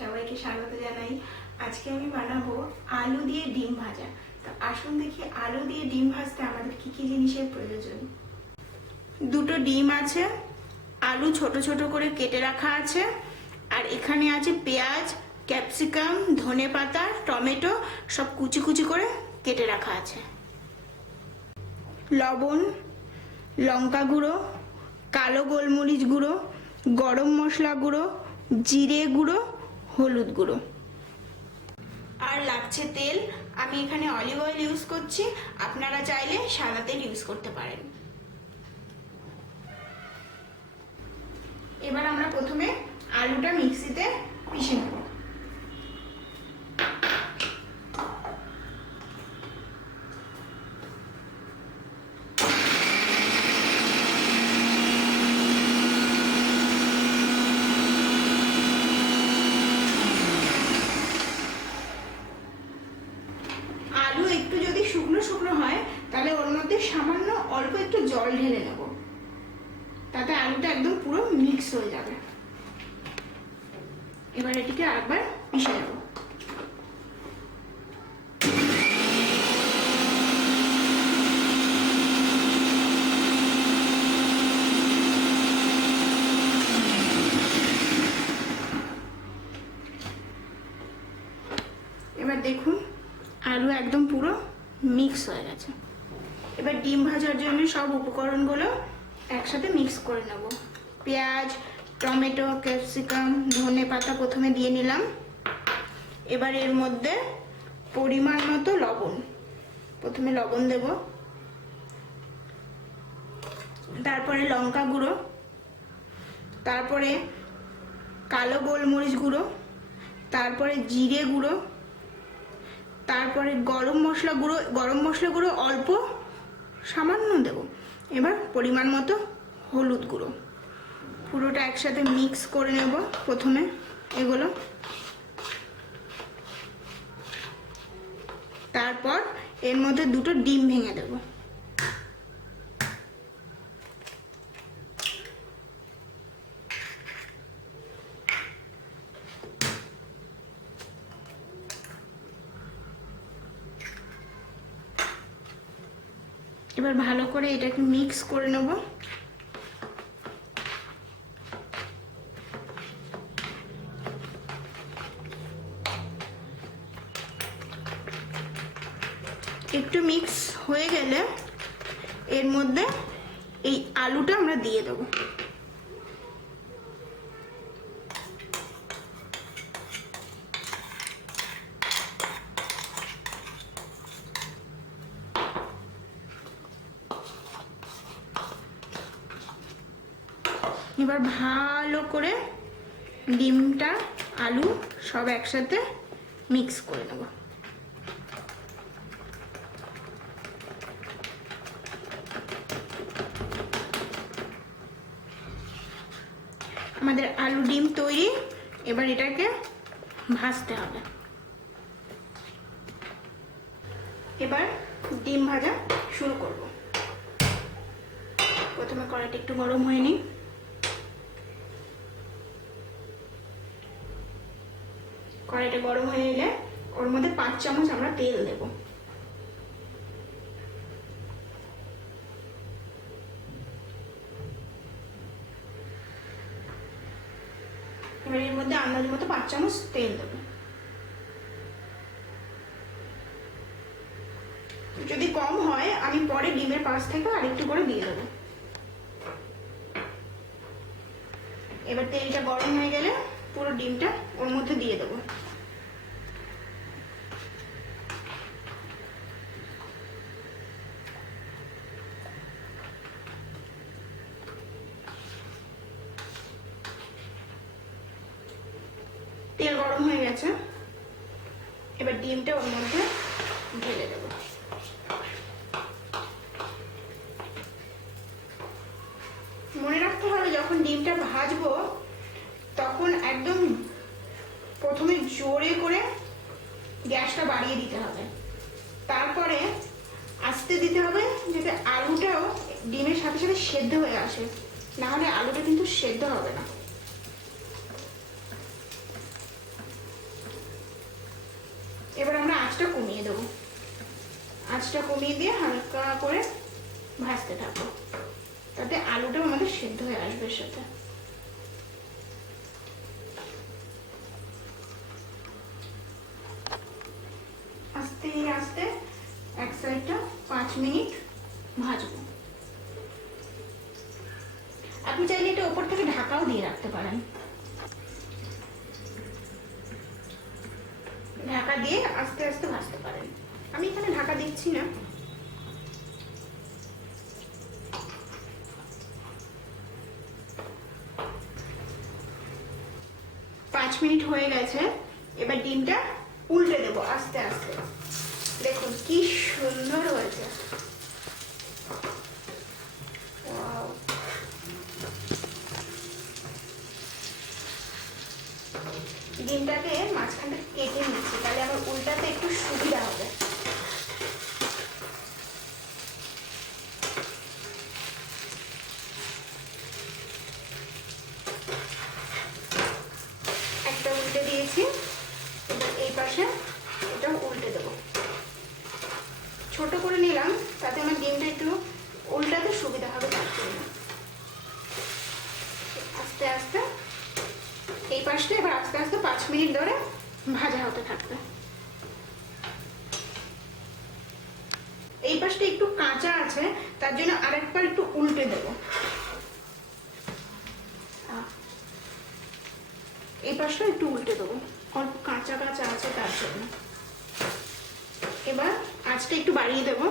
সবাইকে স্বাগত জানাই। আজকে আমি বানাবো আলু দিয়ে ডিম ভাজা। তো আসুন দেখি আলু দিয়ে ডিম ভাজতে আমাদের কি কি জিনিসের প্রয়োজন? দুটো ডিম আছে, আলু ছোট ছোট করে কেটে রাখা আছে, আর এখানে আছে পেঁয়াজ, ক্যাপসিকাম, ধনে পাতা, টমেটো, সব কুচি কুচি করে কেটে রাখা আছে। লবণ, লঙ্কা গুঁড়ো, কালো গোলমরিচ গুঁড়ো, গরম মশলা গুঁড়ো, জিরে গুঁড়ো হলুদ গুঁড়ো। আর লাগছে তেল। আমি এখানে অলিভ অয়েল ইউজ করছি। আপনারা চাইলে সাদা তেল ইউজ করতে পারেন। এবার আমরা প্রথমে আলুটা মিক্সিতে পিষে নেব আলু একটু যদি শুকনো শুকনো হয় তাহলে ওর মধ্যে সামান্য অল্প একটু জল ঢেলে নেব। তাতে আলুটা একদম পুরো মিক্স হয়ে যাবে। এবার এটিকে আরেকবার পিষে নেব। এবার দেখুন, আলু একদম পুরো মিক্স হয়ে গেছে। এবার ডিম ভাজার জন্য সব উপকরণগুলো একসাথে মিক্স করে নেব। পেঁয়াজ, টমেটো ক্যাপসিকাম ধনে পাতা প্রথমে দিয়ে নিলাম। এবার এর মধ্যে পরিমাণ মতো লবণ। প্রথমে লবণ দেব। তারপরে লঙ্কা গুঁড়ো। তারপরে কালো গোলমরিচ গুঁড়ো। তারপরে জিরে গুঁড়ো। তারপরে গরম মশলা গুঁড়ো, গরম মশলা গুঁড়ো অল্প সামান্য দেব। এবার পরিমাণ মতো হলুদ গুঁড়ো। পুরোটা একসাথে মিক্স করে নেব। প্রথমে এগুলো। তারপর এর মধ্যে দুটো ডিম ভেঙে দেব। এবার ভালো করে এটাকে মিক্স করে নেব। একটু মিক্স হয়ে গেলে এর মধ্যে এই আলুটা আমরা দিয়ে দেবো। এবার ভালো করে ডিমটা, আলু সব একসাথে মিক্স করে নেব। আমাদের আলু ডিম তৈরি, এবার এটাকে ভাজতে হবে। এবার ডিম ভাজা শুরু করব। প্রথমে কড়াইটা একটু গরম হয়ে কড়াইটা গরম হয়ে এলে ওর মধ্যে পাঁচ চামচ আমরা তেল দেব। এবার এর মধ্যে আন্দাজ মতো পাঁচ চামচ তেল দেবো। যদি কম হয়, আমি পরে ডিমের পাশ থেকে আরেকটু করে দিয়ে দেবো। এবার তেলটা গরম হয়ে গেলে পুরো ডিমটা ওর মধ্যে দিয়ে দেবো। তেল গরম হয়ে গেছে। এবার ডিমটা ওর মধ্যে ঢেলে দেবো। মনে রাখতে হবে, যখন ডিমটা ভাজবো, তখন একদম প্রথমে জোরে করে গ্যাসটা বাড়িয়ে দিতে হবে। তারপরে আস্তে দিতে হবে, যাতে আলুটাও ডিমের সাথে সাথে সেদ্ধ হয়ে আসে। না হলে আলুটা কিন্তু সেদ্ধ হবে না এবার আমরা আঁচটা কমিয়ে দেবো আঁচটা কমিয়ে দিয়ে হালকা করে ভাজতে থাকব। তাতে আলুটাও আমাদের সিদ্ধ হয়ে আসবে সাথে। আস্তে আস্তে এক সাইডটা পাঁচ মিনিট ভাজবো। আপনি চাইলে এটা ওপর থেকে ঢাকাও দিয়ে রাখতে পারেন। ঢাকা দিয়ে আস্তে আস্তে ভাজতে পারেন। আমি এখানে ঢাকা দিচ্ছি না। পাঁচ মিনিট হয়ে গেছে। এবার ডিমটা উল্টে দেবো আস্তে আস্তে। দেখুন কি সুন্দর হয়েছে Wow. ডিমটাকে মাঝখানটা কেটে নিচ্ছি তাহলে আমার উল্টাতে একটু সুবিধা হবে একটা উল্টে দিয়েছি এবার এই পাশে এটা উল্টে দেবো ছোট করে নিলাম, তাতে আমার ডিমটা একটু উল্টাতে সুবিধা হবে তার জন্য। আস্তে আস্তে এই পাশটা এবার আস্তে আস্তে পাঁচ মিনিট ধরে ভাজা হতে থাকবে। এই পাশটা একটু কাঁচা আছে, তার জন্য আরেকবার একটু উল্টে দেব। এই পাশটা একটু উল্টে দেবো, অল্প কাঁচা কাঁচা আছে তার জন্য। আঁচটা একটু বাড়িয়ে দেবো।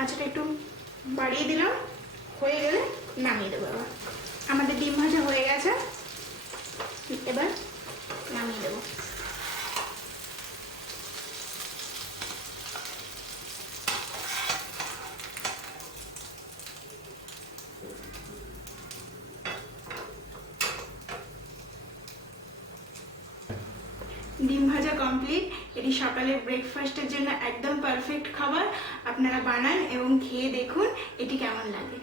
আঁচটা একটু বাড়িয়ে দিলাম। হয়ে গেলে নামিয়ে দেবো এবার। আমাদের ডিম ভাজা হয়ে গেছে। এবার নামিয়ে দেবো। ডিম ভাজা কমপ্লিট। এটি সকালের ব্রেকফাস্টের জন্য একদম পারফেক্ট খাবার আপনারা বানান এবং খেয়ে দেখুন, এটি কেমন লাগে।